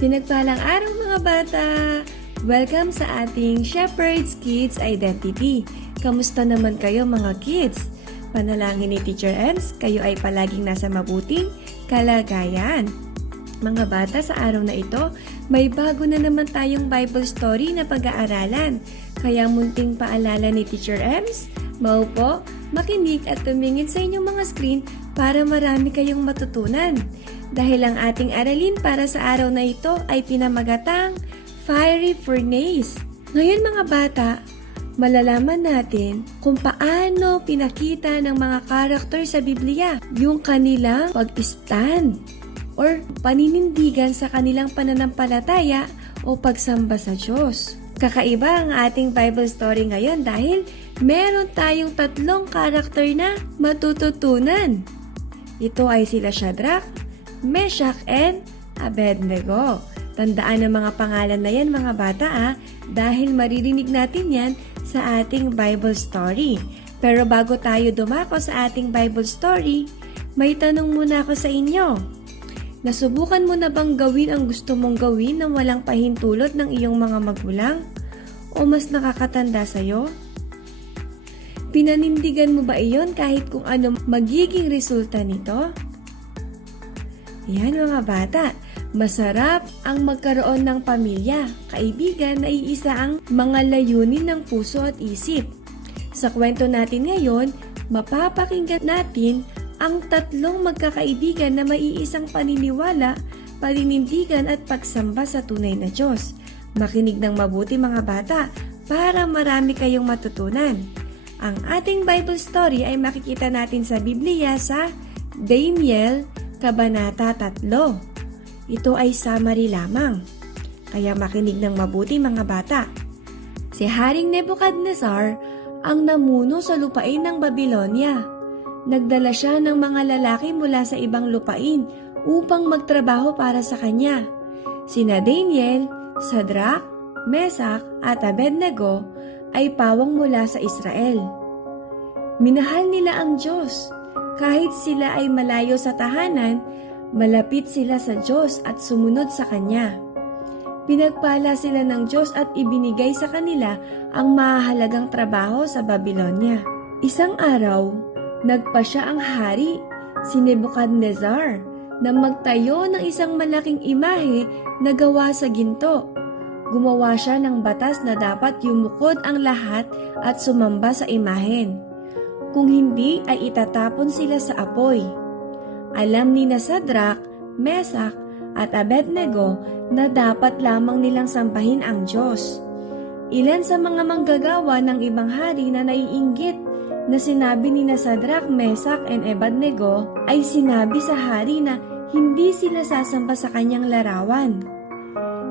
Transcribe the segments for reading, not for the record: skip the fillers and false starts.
Pinagpalang araw mga bata! Welcome sa ating Shepherd's Kids Identity. Kamusta naman kayo mga kids? Panalangin ni Teacher Ems, kayo ay palaging nasa mabuting kalagayan. Mga bata, sa araw na ito, may bago na naman tayong Bible story na pag-aaralan. Kaya munting paalala ni Teacher Ems, maupo, makinig at tumingin sa inyong mga screen para marami kayong matutunan. Dahil ang ating aralin para sa araw na ito ay pinamagatang Fiery Furnace. Ngayon mga bata, malalaman natin kung paano pinakita ng mga karakter sa Biblia yung kanilang pag-stand or paninindigan sa kanilang pananampalataya o pagsamba sa Diyos. Kakaiba ang ating Bible story ngayon dahil meron tayong 3 karakter na matututunan. Ito ay sila Shadrach, Meshach, and Abednego. Tandaan ang mga pangalan na yan mga bata dahil maririnig natin yan sa ating Bible story. Pero bago tayo dumako sa ating Bible story, may tanong muna ako sa inyo. Nasubukan mo na bang gawin ang gusto mong gawin nang walang pahintulot ng iyong mga magulang? O mas nakakatanda sa'yo? Pinanindigan mo ba iyon kahit kung ano magiging resulta nito? Yan mga bata, masarap ang magkaroon ng pamilya, kaibigan na iisa ang mga layunin ng puso at isip. Sa kwento natin ngayon, mapapakinggan natin ang 3 magkakaibigan na may iisang paniniwala, paninindigan at pagsamba sa tunay na Diyos. Makinig ng mabuti mga bata para marami kayong matutunan. Ang ating Bible story ay makikita natin sa Biblia sa Daniel, Kabanata 3. Ito ay summary lamang. Kaya makinig ng mabuti mga bata. Si Haring Nebuchadnezzar ang namuno sa lupain ng Babylonia. Nagdala siya ng mga lalaki mula sa ibang lupain upang magtrabaho para sa kanya. Sina Daniel, Shadrach, Meshach at Abednego ay pawang mula sa Israel. Minahal nila ang Diyos. Kahit sila ay malayo sa tahanan, malapit sila sa Diyos at sumunod sa Kanya. Pinagpala sila ng Diyos at ibinigay sa kanila ang mahalagang trabaho sa Babylonia. Isang araw, nagpasya ang hari, si Nebuchadnezzar, na magtayo ng isang malaking imahe na gawa sa ginto. Gumawa siya ng batas na dapat yumukod ang lahat at sumamba sa imahen. Kung hindi ay itatapon sila sa apoy. Alam ni Shadrach, Meshach at Abednego na dapat lamang nilang sambahin ang Diyos. Ilan sa mga manggagawa ng ibang hari na naiinggit na sinabi ni Shadrach, Meshach and Abednego ay sinabi sa hari na hindi sila sasamba sa kanyang larawan.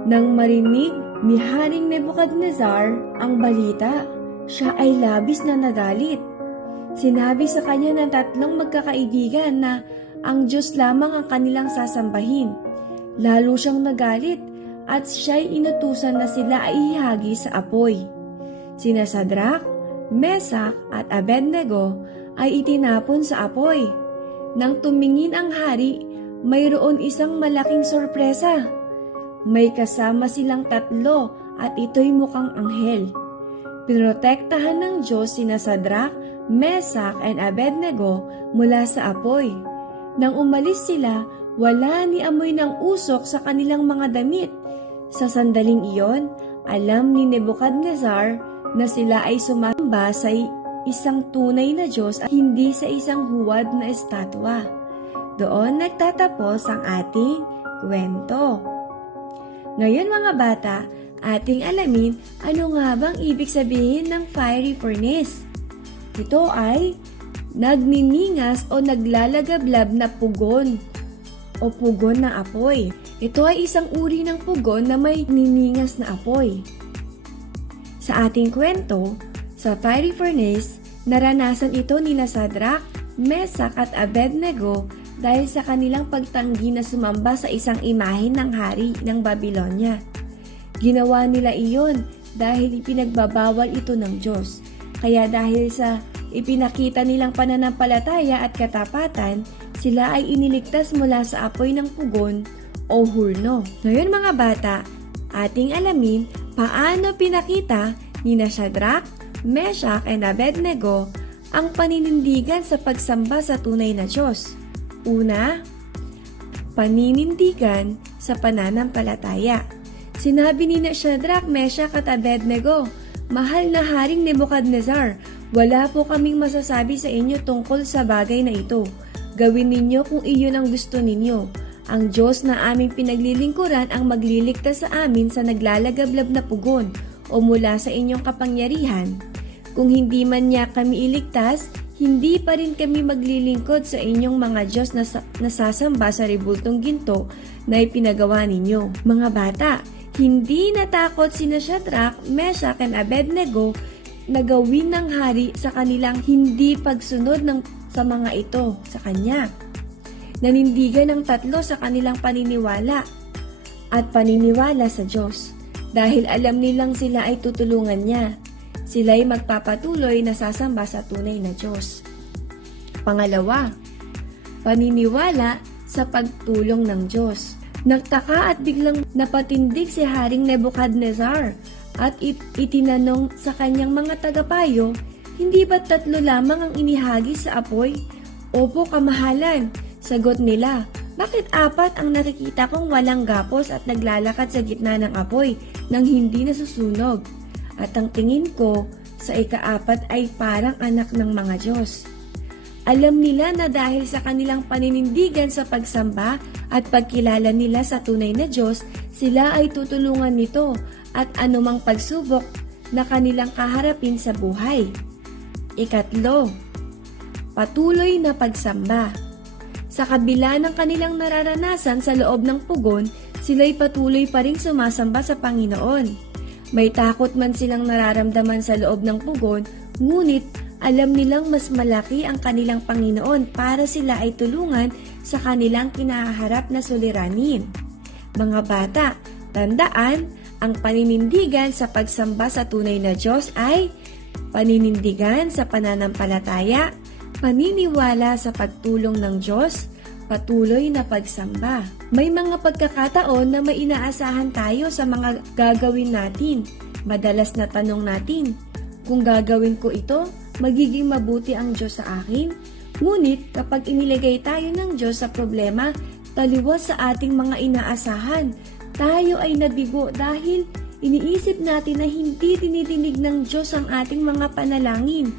Nang marinig ni Haring Nebuchadnezzar ang balita, siya ay labis na nagalit. Sinabi sa kanya ng 3 magkakaibigan na ang Diyos lamang ang kanilang sasambahin. Lalo siyang nagalit at siya'y inutusan na sila ay ihagi sa apoy. Sina Shadrach, Meshach at Abednego ay itinapon sa apoy. Nang tumingin ang hari, mayroon isang malaking sorpresa. May kasama silang 3 at ito'y mukhang anghel. Pinotektahan ng Diyos sina Shadrach, Meshach and Abednego mula sa apoy. Nang umalis sila, wala ni amoy ng usok sa kanilang mga damit. Sa sandaling iyon, alam ni Nebuchadnezzar na sila ay sumamba sa isang tunay na Diyos at hindi sa isang huwad na estatwa. Doon nagtatapos ang ating kwento. Ngayon mga bata, ating alamin ano nga bang ibig sabihin ng fiery furnace. Ito ay nagniningas o naglalagablab na pugon o pugon na apoy. Ito ay isang uri ng pugon na may niningas na apoy. Sa ating kwento, sa fiery furnace, naranasan ito nila Shadrach, Meshach at Abednego dahil sa kanilang pagtanggi na sumamba sa isang imahen ng hari ng Babylonia. Ginawa nila iyon dahil ipinagbabawal ito ng Diyos. Kaya dahil sa ipinakita nilang pananampalataya at katapatan, sila ay iniligtas mula sa apoy ng pugon o hurno. Ngayon mga bata, ating alamin paano pinakita ni Shadrach, Meshach, and Abednego ang paninindigan sa pagsamba sa tunay na Diyos. Una, paninindigan sa pananampalataya. Sinabi ni Shadrach, Meshach at Abednego, "Mahal na Haring Nebuchadnezzar, wala po kaming masasabi sa inyo tungkol sa bagay na ito. Gawin ninyo kung iyon ang gusto ninyo. Ang Diyos na aming pinaglilingkuran ang magliligtas sa amin sa naglalagablab na pugon o mula sa inyong kapangyarihan. Kung hindi man niya kami iligtas, hindi pa rin kami maglilingkod sa inyong mga Diyos na nasasamba sa ribultong ginto na ipinagawa ninyo." Mga bata, hindi natakot sina Shadrach, Meshach, and Abednego na gawin ng hari sa kanilang hindi pagsunod sa mga ito sa kanya. Nanindigan ng tatlo sa kanilang paniniwala at paniniwala sa Diyos dahil alam nilang sila ay tutulungan niya. Sila ay magpapatuloy na sasamba sa tunay na Diyos. Pangalawa, paniniwala sa pagtulong ng Diyos. Nagtaka at biglang napatindig si Haring Nebuchadnezzar at itinanong sa kanyang mga tagapayo, "Hindi ba 3 lamang ang inihagis sa apoy?" "Opo, kamahalan," sagot nila. "Bakit 4 ang nakikita kong walang gapos at naglalakad sa gitna ng apoy nang hindi nasusunog? At ang tingin ko sa ika-4 ay parang anak ng mga Diyos." Alam nila na dahil sa kanilang paninindigan sa pagsamba at pagkilala nila sa tunay na Diyos, sila ay tutulungan nito at anumang pagsubok na kanilang kaharapin sa buhay. Ikatlo, patuloy na pagsamba. Sa kabila ng kanilang nararanasan sa loob ng pugon, sila'y patuloy pa ring sumasamba sa Panginoon. May takot man silang nararamdaman sa loob ng pugon, ngunit alam nilang mas malaki ang kanilang Panginoon para sila ay tulungan sa kanilang kinaharap na suliranin. Mga bata, tandaan, ang paninindigan sa pagsamba sa tunay na Diyos ay paninindigan sa pananampalataya, paniniwala sa pagtulong ng Diyos, patuloy na pagsamba. May mga pagkakataon na may inaasahan tayo sa mga gagawin natin. Madalas na tanong natin, kung gagawin ko ito, magiging mabuti ang Diyos sa akin? Ngunit kapag inilagay tayo ng Diyos sa problema, taliwas sa ating mga inaasahan, tayo ay nabigo dahil iniisip natin na hindi tinidinig ng Diyos ang ating mga panalangin.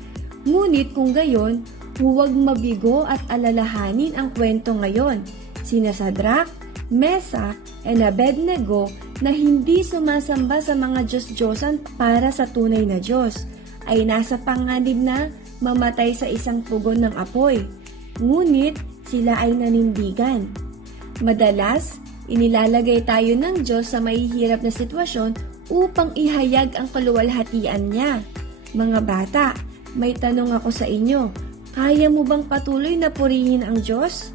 Ngunit kung gayon, huwag mabigo at alalahanin ang kwento ngayon. Sina Shadrach, Meshach, and Abednego na hindi sumasamba sa mga Diyos-Diyosan para sa tunay na Diyos ay nasa panganib na mamatay sa isang pugon ng apoy. Ngunit sila ay nanindigan. Madalas, inilalagay tayo ng Diyos sa mahihirap na sitwasyon upang ihayag ang kaluwalhatian niya. Mga bata, may tanong ako sa inyo. Kaya mo bang patuloy na purihin ang Diyos?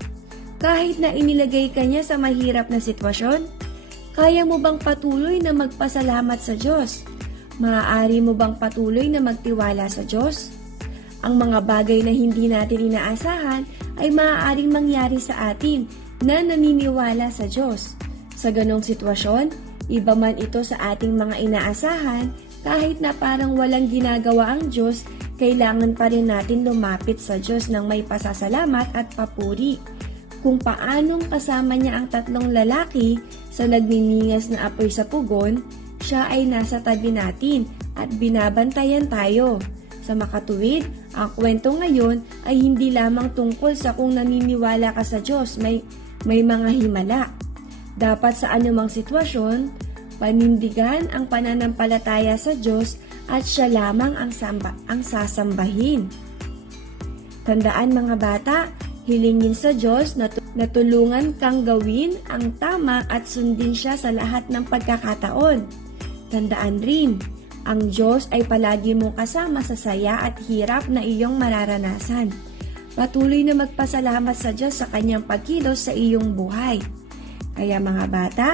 Kahit na inilagay ka niya sa mahirap na sitwasyon? Kaya mo bang patuloy na magpasalamat sa Diyos? Maaari mo bang patuloy na magtiwala sa Diyos? Ang mga bagay na hindi natin inaasahan ay maaaring mangyari sa atin na naniniwala sa Diyos. Sa ganong sitwasyon, iba man ito sa ating mga inaasahan, kahit na parang walang ginagawa ang Diyos, kailangan pa rin natin lumapit sa Diyos ng may pasasalamat at papuri. Kung paanong kasama niya ang 3 lalaki sa nagniningas na apoy sa pugon, siya ay nasa tabi natin at binabantayan tayo. Sa makatuwid, ang kwento ngayon ay hindi lamang tungkol sa kung naniniwala ka sa Diyos, may mga himala. Dapat sa anumang sitwasyon, panindigan ang pananampalataya sa Diyos at siya lamang ang sasambahin. Tandaan mga bata, hilingin sa Diyos na tulungan kang gawin ang tama at sundin siya sa lahat ng pagkakataon. Tandaan rin, ang Diyos ay palagi mong kasama sa saya at hirap na iyong mararanasan. Patuloy na magpasalamat sa Diyos sa kanyang pagkilos sa iyong buhay. Kaya mga bata,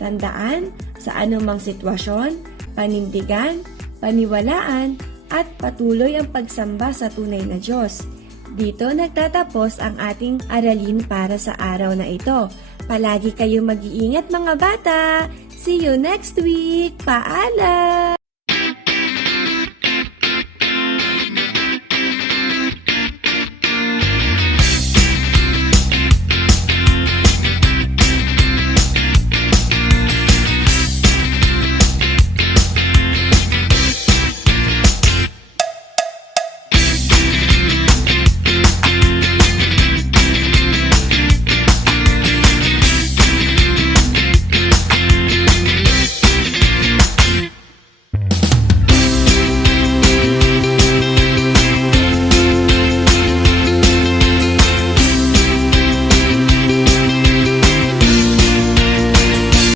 tandaan, sa anumang sitwasyon, panindigan, paniwalaan, at patuloy ang pagsamba sa tunay na Diyos. Dito nagtatapos ang ating aralin para sa araw na ito. Palagi kayong mag-iingat mga bata! See you next week! Paalam!